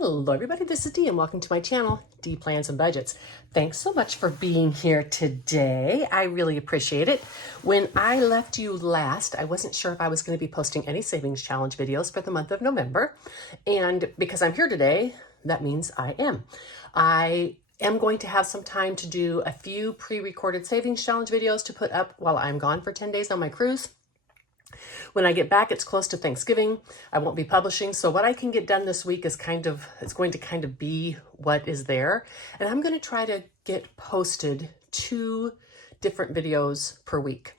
Hello everybody, this is Dee and welcome to my channel, Dee Plans and Budgets. Thanks so much for being here today. I really appreciate it. When I left you last, I wasn't sure if I was going to be posting any savings challenge videos for the month of November. And because I'm here today, that means I am. I am going to have some time to do a few pre-recorded savings challenge videos to put up while I'm gone for 10 days on my cruise. When I get back, it's close to Thanksgiving. I won't be publishing. So what I can get done this week is it's going to kind of be what is there. And I'm going to try to get posted 2 different videos per week.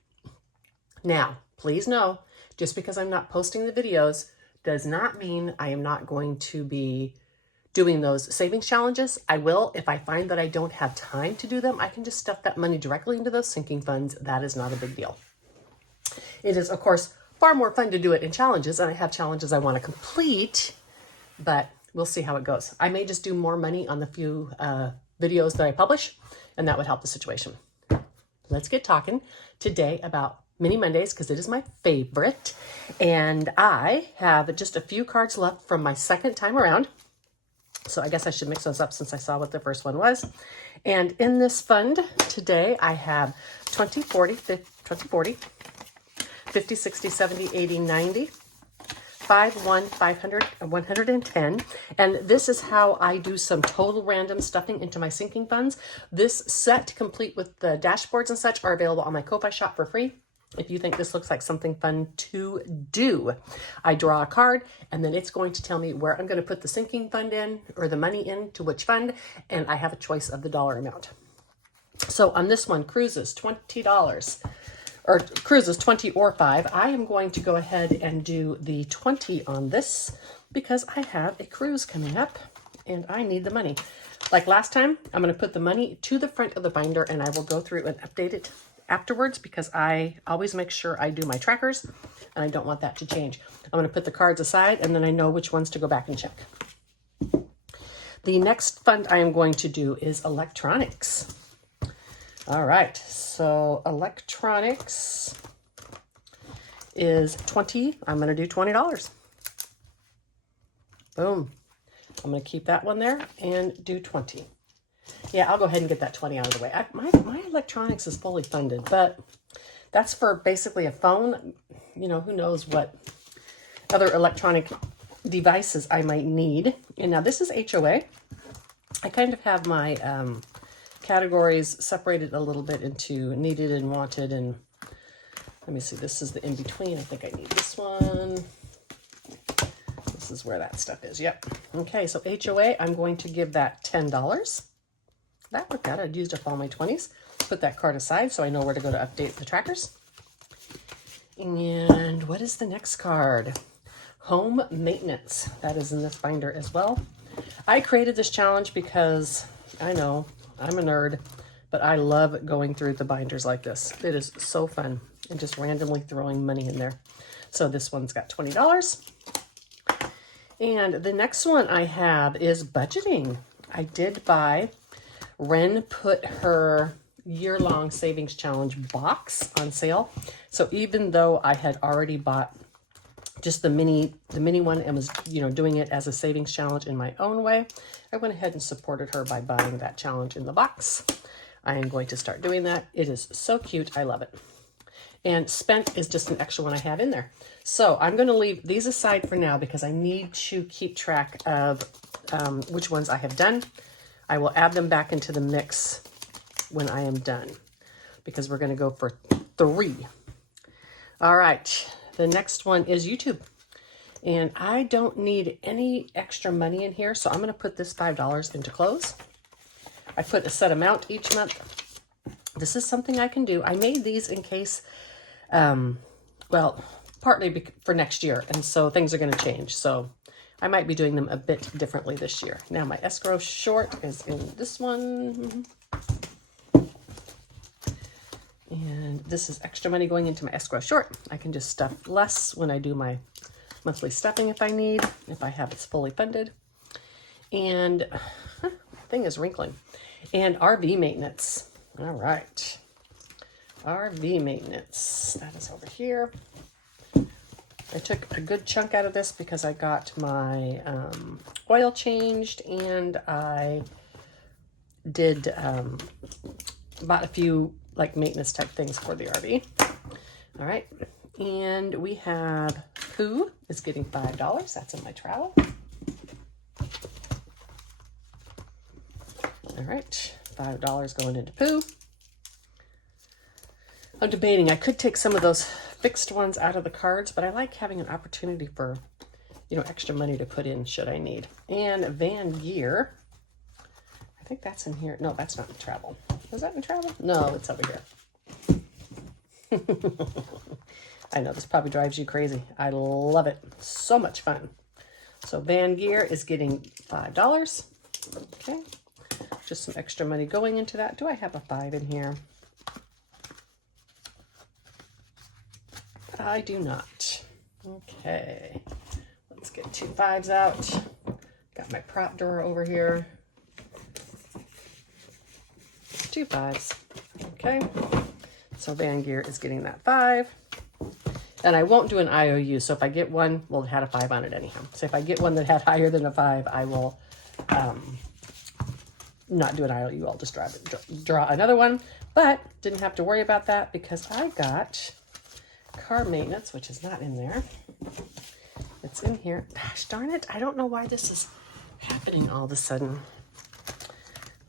Now, please know, just because I'm not posting the videos does not mean I am not going to be doing those savings challenges. I will. If I find that I don't have time to do them, I can just stuff that money directly into those sinking funds. That is not a big deal. It is, of course, far more fun to do it in challenges, and I have challenges I want to complete, but we'll see how it goes. I may just do more money on the few videos that I publish, and that would help the situation. Let's get talking today about Mini Mondays, because it is my favorite, and I have just a few cards left from my second time around, so I guess I should mix those up since I saw what the first one was. And in this fund today, I have 20, 40, 50, 60, 70, 80, 90, 5, 1, 500, 110. And this is how I do some total random stuffing into my sinking funds. This set, complete with the dashboards and such, are available on my Ko-Fi shop for free. If you think this looks like something fun to do, I draw a card and then it's going to tell me where I'm going to put the sinking fund in, or the money in to which fund, and I have a choice of the dollar amount. So on this one, cruises, $20. Or cruises 20 or 5. I am going to go ahead and do the 20 on this because I have a cruise coming up and I need the money. Like last time, I'm going to put the money to the front of the binder and I will go through and update it afterwards because I always make sure I do my trackers and I don't want that to change. I'm going to put the cards aside and then I know which ones to go back and check. The next fund I am going to do is electronics. All right, so electronics is 20. I'm going to do $20. Boom. I'm going to keep that one there and do 20. Yeah, I'll go ahead and get that 20 out of the way. My electronics is fully funded, but that's for basically a phone. You know, who knows what other electronic devices I might need. And now this is HOA. I kind of have my categories separated a little bit into needed and wanted, and let me see, this is the in-between. I think I need this one. This is where that stuff is. Yep. Okay, so HOA, I'm going to give that $10. That worked out. I'd used up all my 20s. Put that card aside so I know where to go to update the trackers. And what is the next card? Home maintenance. That is in this binder as well. I created this challenge because I know I'm a nerd, but I love going through the binders like this. It is so fun and just randomly throwing money in there. So this one's got $20. And the next one I have is budgeting. I did buy, Ren put her year-long savings challenge box on sale. So even though I had already bought just the mini one and was, you know, doing it as a savings challenge in my own way, I went ahead and supported her by buying that challenge in the box. I am going to start doing that. It is so cute. I love it. And spent is just an extra one I have in there. So I'm going to leave these aside for now because I need to keep track of which ones I have done. I will add them back into the mix when I am done because we're going to go for 3. All right. The next one is YouTube. And I don't need any extra money in here, so I'm going to put this $5 into close. I put a set amount each month. This is something I can do. I made these in case, well, partly for next year, and so things are going to change. So I might be doing them a bit differently this year. Now my escrow short is in this one. And this is extra money going into my escrow short. I can just stuff less when I do my monthly stuffing if I need, if I have it fully funded. And thing is wrinkling. And RV maintenance. All right. RV maintenance. That is over here. I took a good chunk out of this because I got my oil changed, and I did bought a few like maintenance type things for the RV. All right, and we have Pooh is getting $5. That's in my travel. All right, $5 going into Pooh. I'm debating, I could take some of those fixed ones out of the cards, but I like having an opportunity for, you know, extra money to put in should I need. And Van Gear, I think that's in here. No, that's not in travel. Was that in travel? No, it's over here. I know this probably drives you crazy. I love it. So much fun. So Van Gear is getting $5. Okay. Just some extra money going into that. Do I have a 5 in here? I do not. Okay. Let's get 2 5s out. Got my prop drawer over here. 2 5s. Okay. So Van Gear is getting that 5. And I won't do an IOU. So if I get one, well, it had a 5 on it anyhow. So if I get one that had higher than a 5, I will not do an IOU. I'll just draw another one. But didn't have to worry about that because I got car maintenance, which is not in there. It's in here. Gosh darn it. I don't know why this is happening all of a sudden.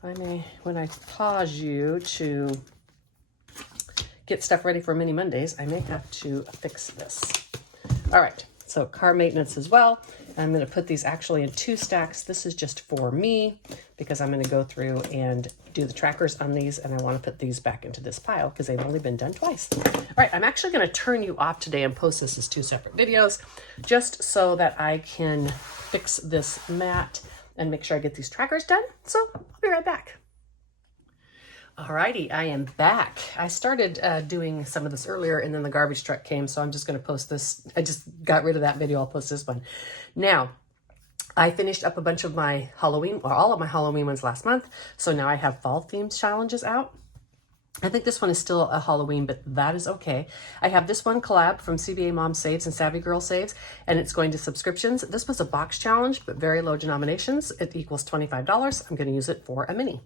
When I pause you to get stuff ready for Mini Mondays, I may have to fix this. All right, so car maintenance as well. I'm going to put these actually in 2 stacks. This is just for me because I'm going to go through and do the trackers on these, and I want to put these back into this pile because they've only been done twice. All right, I'm actually going to turn you off today and post this as 2 separate videos just so that I can fix this mat and make sure I get these trackers done. So I'll be right back. Alrighty, I am back. I started doing some of this earlier and then the garbage truck came, so I'm just going to post this. I just got rid of that video. I'll post this one. Now, I finished up a bunch of my Halloween, or all of my Halloween ones last month, so now I have fall themed challenges out. I think this one is still a Halloween, but that is okay. I have this one collab from CBA Mom Saves and Savvy Girl Saves, and it's going to subscriptions. This was a box challenge, but very low denominations. It equals $25. I'm going to use it for a mini.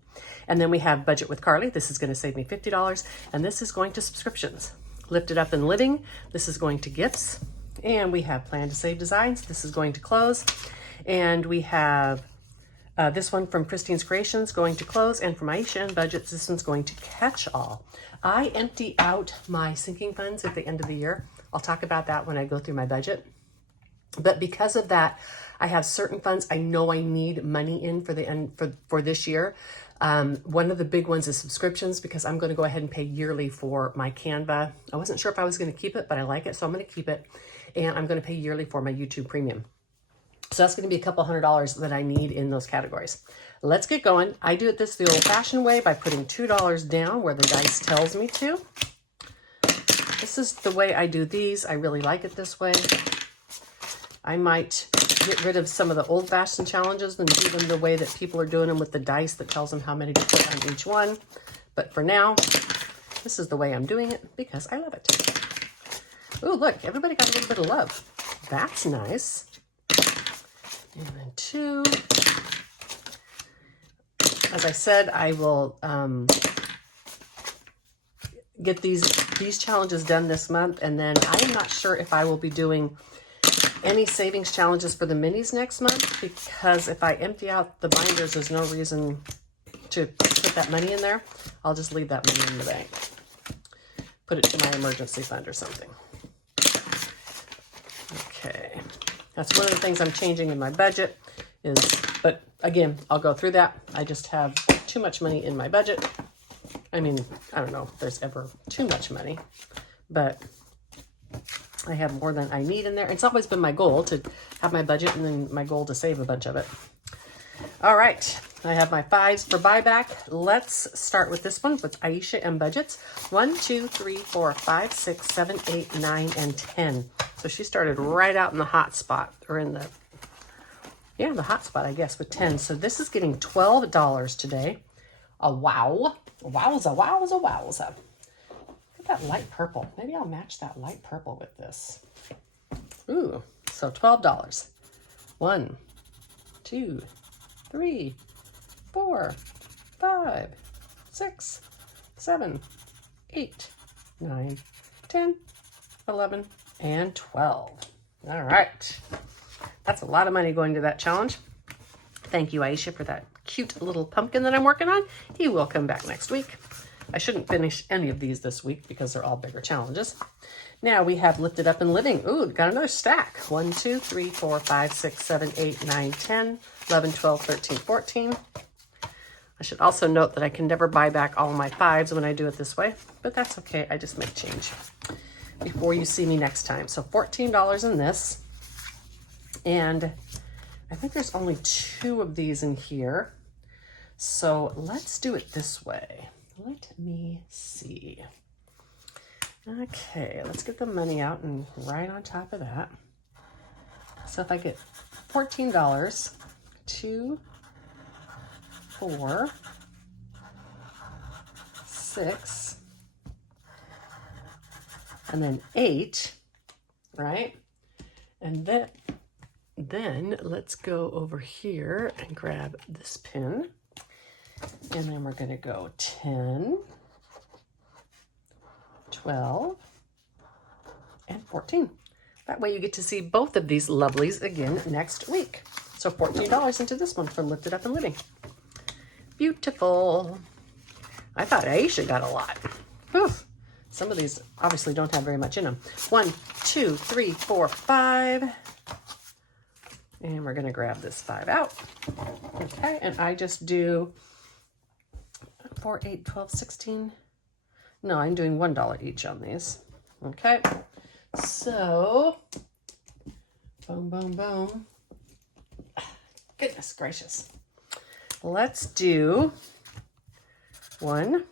And then we have Budget with Carly. This is going to save me $50, and this is going to subscriptions. Lift It Up and Living. This is going to gifts. And we have Plan to Save Designs. This is going to close. And we have this one from Christine's Creations going to close, and from Aisha and Budgets, this one's going to catch all. I empty out my sinking funds at the end of the year. I'll talk about that when I go through my budget. But because of that, I have certain funds I know I need money in for the end for this year. One of the big ones is subscriptions because I'm going to go ahead and pay yearly for my Canva. I wasn't sure if I was going to keep it, but I like it, so I'm going to keep it. And I'm going to pay yearly for my YouTube Premium. So that's going to be a couple $100 that I need in those categories. Let's get going. I do it the old-fashioned way by putting $2 down where the dice tells me to. This is the way I do these. I really like it this way. I might get rid of some of the old-fashioned challenges and do them the way that people are doing them with the dice that tells them how many to put on each one. But for now, this is the way I'm doing it because I love it. Ooh, look, everybody got a little bit of love. That's nice. And then 2. As I said, I will get these challenges done this month, and then I am not sure if I will be doing any savings challenges for the minis next month, because if I empty out the binders, there's no reason to put that money in there. I'll just leave that money in the bank. Put it to my emergency fund or something. Okay. That's one of the things I'm changing in my budget but again, I'll go through that. I just have too much money in my budget. I mean, I don't know if there's ever too much money, but I have more than I need in there. It's always been my goal to have my budget and then my goal to save a bunch of it. All right, I have my 5s for buyback. Let's start with this one with Aisha and Budgets. 1, 2, 3, 4, 5, 6, 7, 8, 9, and 10. So she started right out in the hot spot, or in the hot spot, I guess, with 10. So this is getting $12 today. A wow. Wowza, wowza, wowza. Look at that light purple. Maybe I'll match that light purple with this. Ooh, so $12. 1, 2, 3, 4, 5, 6, 7, 8, 9, 10, 11, and 12. All right. That's a lot of money going to that challenge. Thank you, Aisha, for that cute little pumpkin that I'm working on. He will come back next week. I shouldn't finish any of these this week because they're all bigger challenges. Now we have Lifted Up and Living. Ooh, got another stack. 1, 2, 3, 4, 5, 6, 7, 8, 9, 10, 11, 12, 13, 14. I should also note that I can never buy back all of my 5s when I do it this way, but that's okay. I just make change before you see me next time. So $14 in this. And I think there's only 2 of these in here. So let's do it this way. Let me see. Okay, let's get the money out and right on top of that. So if I get $14, 2, 4, 6, and then 8, right? And then let's go over here and grab this pin. And then we're going to go 10, 12, and 14. That way you get to see both of these lovelies again next week. So $14 into this one for Lifted Up and Living. Beautiful. I thought Aisha got a lot. Whew. Some of these obviously don't have very much in them. 1, 2, 3, 4, 5. And we're going to grab this 5 out. Okay, and I just do 4, 8, 12, 16. No, I'm doing $1 each on these. Okay, so boom, boom, boom. Goodness gracious. Let's do 1,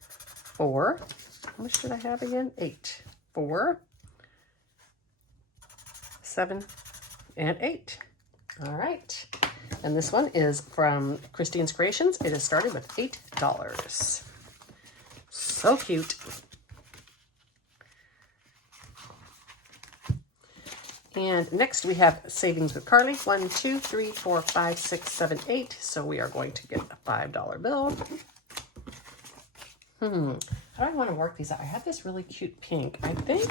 4. How much did I have again? 8, 4, 7, and 8. All right. And this one is from Christine's Creations. It is started with $8. So cute. And next we have Savings with Carly. 1, 2, 3, 4, 5, 6, 7, 8. So we are going to get a $5 bill. How do I want to work these out? I have this really cute pink. I think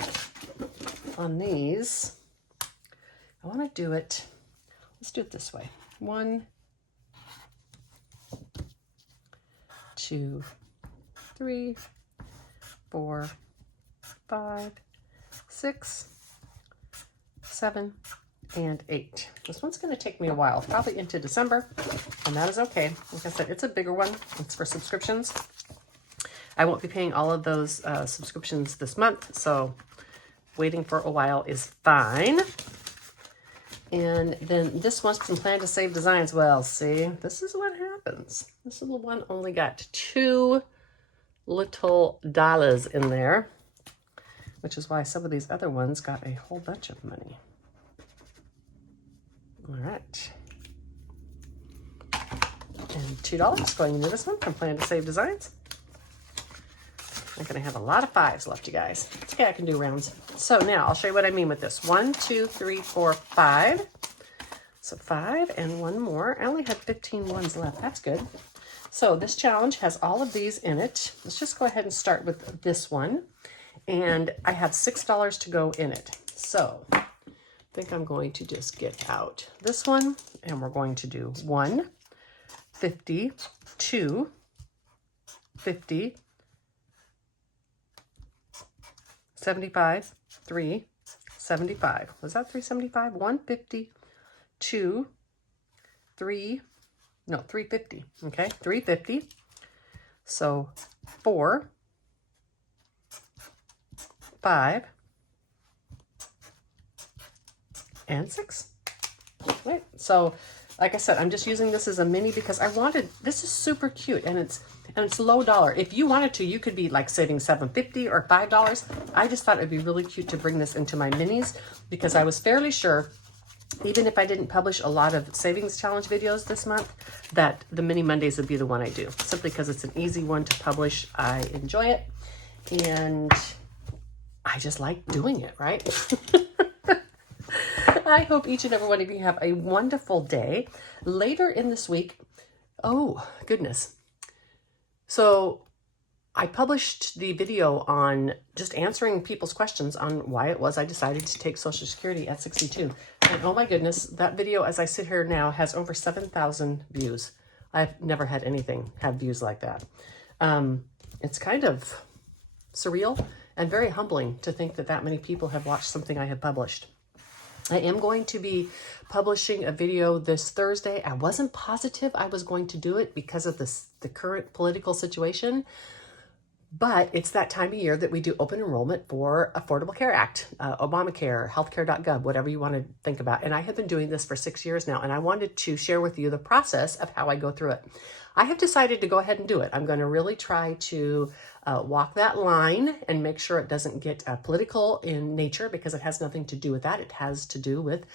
on these, I want to do it, let's do it this way. 1, 2, 3, 4, 5, 6, 7, and 8. This one's going to take me a while, probably into December, and that is okay. Like I said, it's a bigger one. It's for subscriptions. I won't be paying all of those subscriptions this month, so waiting for a while is fine. And then this one's from Plan to Save Designs. Well, see, this is what happens. This little one only got 2 little dollars in there, which is why some of these other ones got a whole bunch of money. All right. And $2 going into this one from Plan to Save Designs. I'm going to have a lot of 5s left, you guys. It's okay, I can do rounds. So now I'll show you what I mean with this. 1, 2, 3, 4, 5. So 5 and 1 more. I only had 15 ones left. That's good. So this challenge has all of these in it. Let's just go ahead and start with this one. And I have $6 to go in it. So I think I'm going to just get out this one. And we're going to do 1, 50, 2, 50, 75, 3, 75. Was that 375? 150, 2, 3, no, 350. Okay, 350. So 4, 5, and 6. Right. So like I said, I'm just using this as a mini because I wanted, this is super cute and it's low dollar. If you wanted to, you could be like saving $7.50 or $5. I just thought it'd be really cute to bring this into my minis because I was fairly sure, even if I didn't publish a lot of savings challenge videos this month, that the mini Mondays would be the one I do, simply because it's an easy one to publish. I enjoy it and I just like doing it, right? I hope each and every one of you have a wonderful day. Later in this week, oh, goodness. So I published the video on just answering people's questions on why it was I decided to take Social Security at 62. And oh my goodness, that video, as I sit here now, has over 7,000 views. I've never had anything have views like that. It's kind of surreal and very humbling to think that that many people have watched something I have published. I am going to be publishing a video this Thursday. I wasn't positive I was going to do it because of the current political situation, but it's that time of year that we do open enrollment for Affordable Care Act, Obamacare, healthcare.gov, whatever you want to think about. And I have been doing this for 6 years now, and I wanted to share with you the process of how I go through it. I have decided to go ahead and do it. I'm going to really try to walk that line and make sure it doesn't get political in nature, because it has nothing to do with that. It has to do with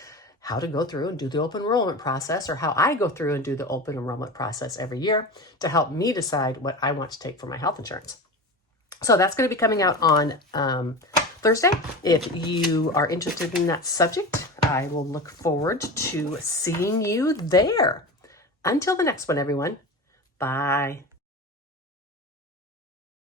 how to go through and do the open enrollment process, or how I go through and do the open enrollment process every year to help me decide what I want to take for my health insurance. So that's going to be coming out on Thursday. If you are interested in that subject, I will look forward to seeing you there. Until the next one, everyone. Bye.